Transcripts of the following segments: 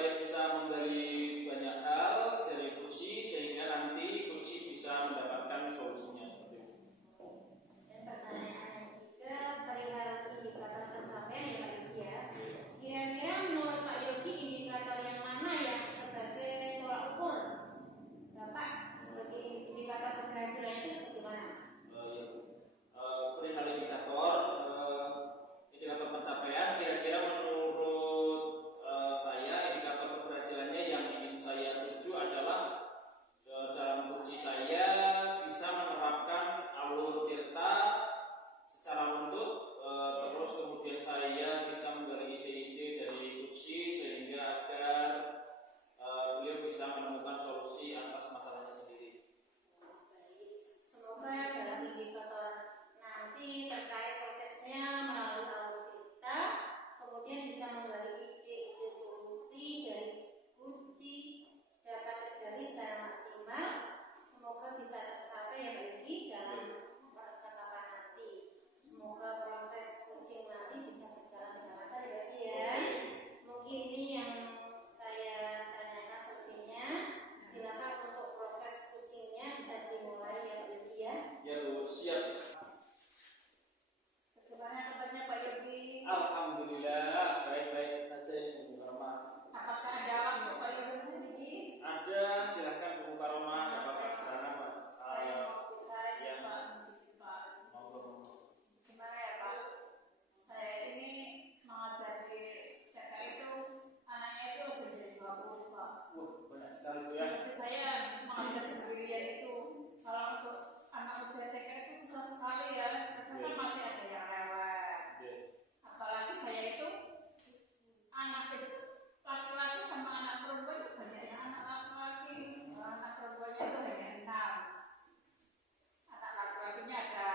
saya bisa menggali banyak hal dari Gucci sehingga nanti Gucci bisa mendapatkan solusinya seperti itu. Dan pertanyaan ketiga perihal indikator pencapaian ya. Kira-kira menurut Pak Yogi indikator yang mana yang sebagai tolak ukur Bapak sebagai indikator keberhasilan itu seperti mana? Perihal indikator pencapaian, kira-kira menurut saya indikator keberhasilannya yang ingin saya tuju adalah dalam uji saya bisa menerapkan alur tirta secara runtut, terus kemudian saya bisa menggali ide-ide dari uji sehingga agar beliau bisa menemukan solusi atas masalahnya sendiri. Semoga dalam indikator nanti terkait prosesnya melalui alur kita, kemudian bisa menggali ide-ide solusi dari kunci dapat tergali secara maksimal. Semoga bisa tercapai ya Yogi dalam percakapan nanti. Semoga proses coaching nanti bisa berjalan dengan lancar ya Yogi ya. Mungkin ini yang saya tanyakan sepertinya. Silakan untuk proses coachingnya bisa dimulai ya Yogi ya. Ya Bu, siap. Bagaimana kabarnya Pak Yogi? Alhamdulillah, baik-baik saja Ibu Karomah. Apakah ada waktu Pak Yogi? Ada, silakan Bu Karomah dapat keterangan Pak. Saya mau bicara ya. Pak sedikit Pak. Monggo. Gimana ya Pak? Saya ini mengajar di TK itu anaknya itu lebih dari 20 Pak. Banyak sekali Bu ya. Tapi saya mengajar sendirian itu. Kalau untuk anak usia TK itu susah sekali ya. Karena kan masih ada yang lewat. Apalagi saya itu anak itu laki-laki sama anak perempuan itu banyak yang anak laki-laki. Anak perempuannya itu hanya 6. Anak laki-lakinya ada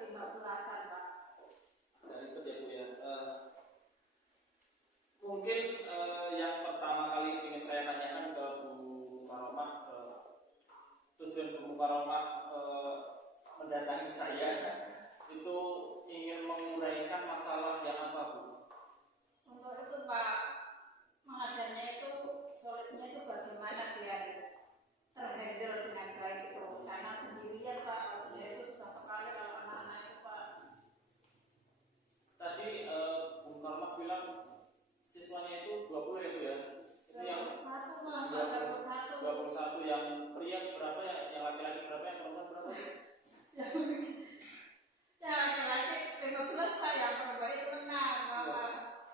15-an Pak. Dari itu ya Bu ya. Mungkin yang pertama kali ingin saya tanyakan ke Bu Karomah, tujuan Bu Karomah mendatangi saya itu ingin menguraikan masalah yang apa Bu? Untuk itu Pak, mengajarnya itu solusinya itu bagaimana biar terhandle dengan baik itu. Karena sendirian Pak, kalau sendiri itu susah sekali kalau anak-anak itu Pak. Tadi Bu Karomah bilang siswanya itu 20 ya Bu ya? Itu yang 21 Pak, 21 yang pria berapa ya? Yang laki-laki berapa, yang perempuan berapa? Ya laki-laki 15 Pak, yang perempuan itu 6 Pak.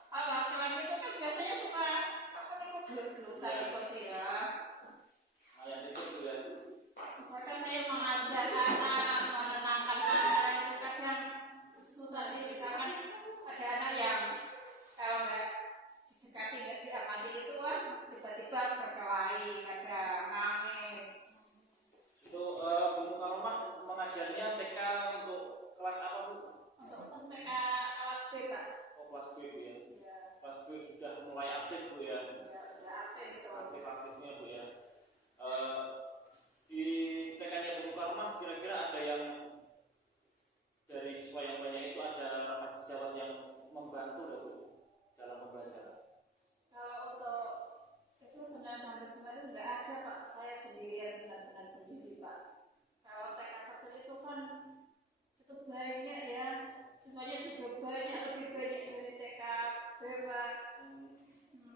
Kalau laki-laki itu kan biasanya suka apa nih gelut-gelutan gitu sih ya. Yang itu Bu ya. Misalkan saya mengajar anak, menenangkan anak itu kadang susah sih. Misalkan ada anak yang kalau nggak didekati nggak diamati itu kan tiba-tiba berkelahi, ada nangis. Itu Bu Karomah mengajarnya TK untuk kelas apa Bu? Untuk TK kelas B Pak. Oh kelas B Bu ya. Ya, Kelas B sudah mulai aktif Bu ya. sudah aktif itu. Aktif-aktifnya Bu ya. Di TK-nya Bu Karomah kira-kira ada yang dari siswa yang banyak itu ada rapat sejawat yang membantu Bu dalam pembelajaran. Kalau untuk itu Senin sampai Jumat itu nggak ada Pak. Saya sendirian, benar-benar sendiri Pak. Kalau TK kecil itu kan itu banyak ya, siswanya juga banyak, lebih banyak dari TK Pak.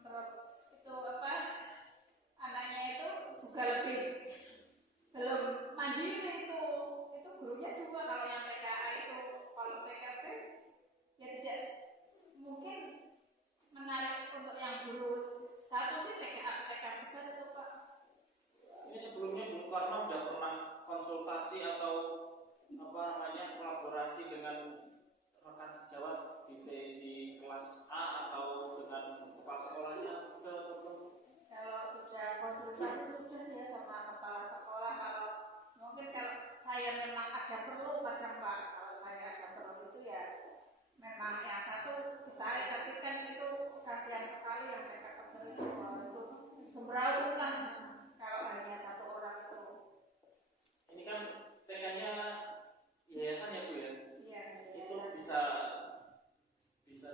Terus itu apa? Anaknya itu juga lebih belum mandiri itu gurunya juga. Kalau yang TKA itu, kalau TKB ya tidak mungkin menarik untuk yang guru satu sih TK besar itu Pak. Ini sebelumnya Bu Karomah sudah pernah konsultasi atau apa namanya kolaborasi dengan rekan sejawat di kelas A atau dengan kepala sekolahnya sudah belum? Kalau sudah konsultasi sudah ya sama kepala sekolah. Kalau mungkin kalau saya memang ada perlu kadang Pak, kalau saya ada perlu itu ya memang yang satu ditarik, tapi kan itu kasihan sekali yang TK kecil itu. Kalau itu sembrau kan kalau hanya satu orang itu. Ini kan TK-nya yayasan ya Bu ya? Iya. Itu bisa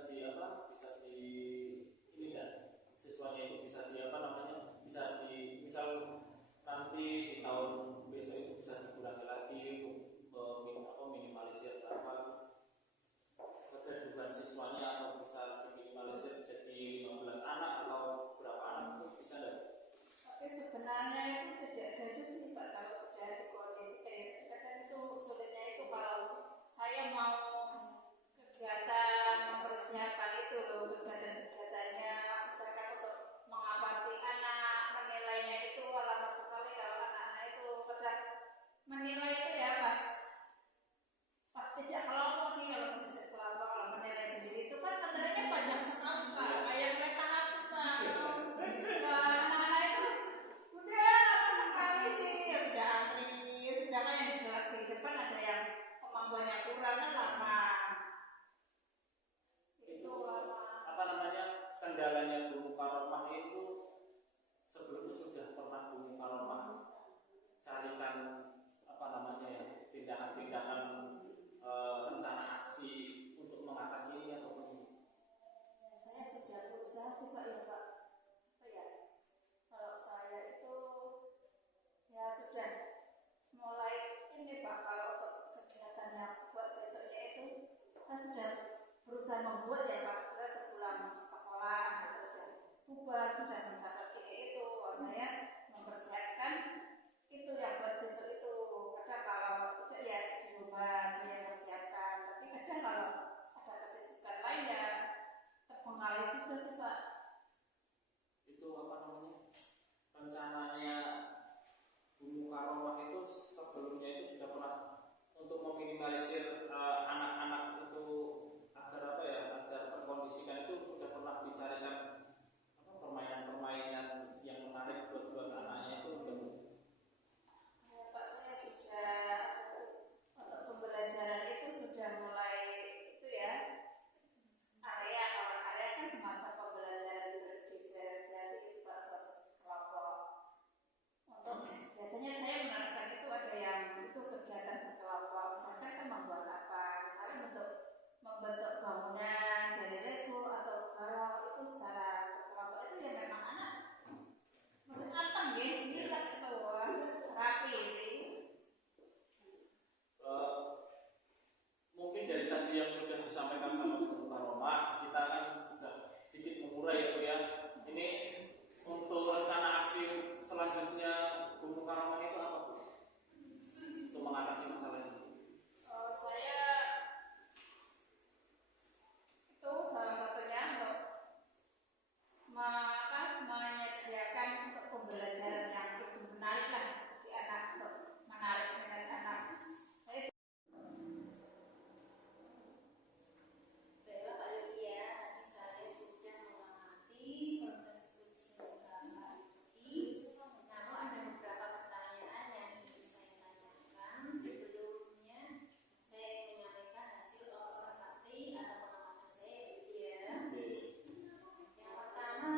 di apa? Bisa di ini kan siswanya itu bisa di apa sudah mencatat ini itu, saya mempersiapkan itu yang buat besok itu. Kadang kalau tidak ya di rumah saya persiapkan, tapi kadang kalau ada kesibukan lain ya terpengaruh juga sih Pak. Itu apa namanya, rencananya Bu Mukaromah itu sebelumnya itu sudah pernah untuk meminimalisir anak-anak itu agar apa ya, agar terkondisikan, itu sudah pernah dicarikan apa, permainan-permainan yang menarik buat anaknya itu udah. Ya, Pak, saya sudah untuk pembelajaran itu sudah mulai itu ya, area kalau area kan semacam pembelajaran berdiferensiasi itu Pak, suatu kelompok. Untuk biasanya saya menerapkan itu ada yang itu kegiatan berkelompok, misalkan kan membuat apa, misalnya membentuk bangunan dari Lego atau garong itu secara berkelompok itu ya memang anak masih anteng ya, ini lah ketua rapi sih. Mungkin dari tadi yang sudah disampaikan sama Bu Mukaromah, kita kan sudah sedikit mengurai ya Bu ya. Ini untuk rencana aksi selanjutnya Bu Mukaromah itu apa Bu? Untuk mengatasi masalah ini. Saya itu salah satunya untuk menyediakan untuk pembelajaran yang lebih menarik lah bagi anak, untuk menarik minat anak. Baiklah Pak Yogi ya, tadi saya sudah mengamati proses uji Bapak Yogi. Namun ada beberapa pertanyaan yang ingin saya tanyakan. Sebelumnya saya ingin menyampaikan hasil observasi atau pengamatan saya ya Yogi ya. Yang pertama,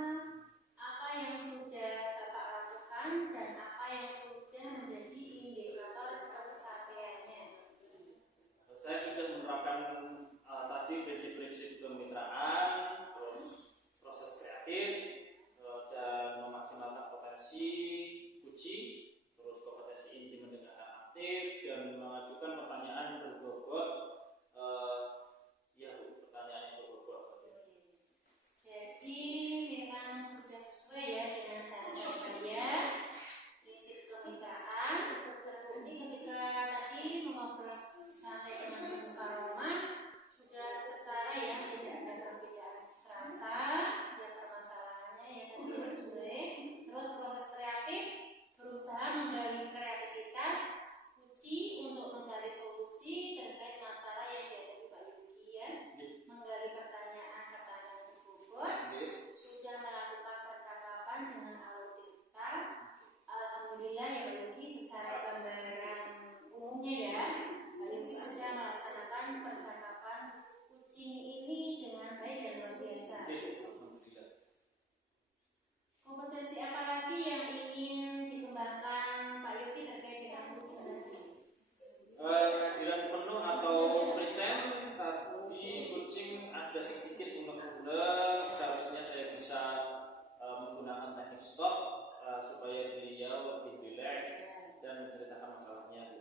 apa yang sudah Bapak lakukan dan apa yang sudah menjadi indikator pencapaiannya Yogi? Saya sudah menerapkan tadi prinsip-prinsip kemitraan, terus proses kreatif, dan memaksimalkan potensi uji, terus kompetensi inti mendengarkan aktif, dan mengajukan pertanyaan berbobot. Ya Bu, pertanyaan yang berbobot. Jadi memang sudah sesuai ya dengan target saya, prinsip kemitraan. Terbukti ketika tadi mengobrol sampai dengan Bu Mukaromah sudah setara ya, tidak ada perbedaan strata, dan permasalahannya yang tadi sesuai. Terus proses kreatif, berusaha menggali kreativitas, uji untuk mencari solusi terkait masalah yang dihadapi Pak Yogi ya, menggali pertanyaan-pertanyaan berbobot, sudah melakukan percakapan dengan alutsista. Alhamdulillah ya Pak Yogi, secara gambaran umumnya ya, Pak Yogi sudah melaksanakan percakapan kucing ini dengan baik dan luar biasa. Alhamdulillah. Kompetensi apa lagi yang ingin dikembangkan Pak Yogi terkait dengan kucing nanti? Kehadiran penuh atau present, tadi kucing ada sedikit unek-unek, seharusnya saya bisa menggunakan teknik stop supaya beliau lebih rileks dan menceritakan masalahnya.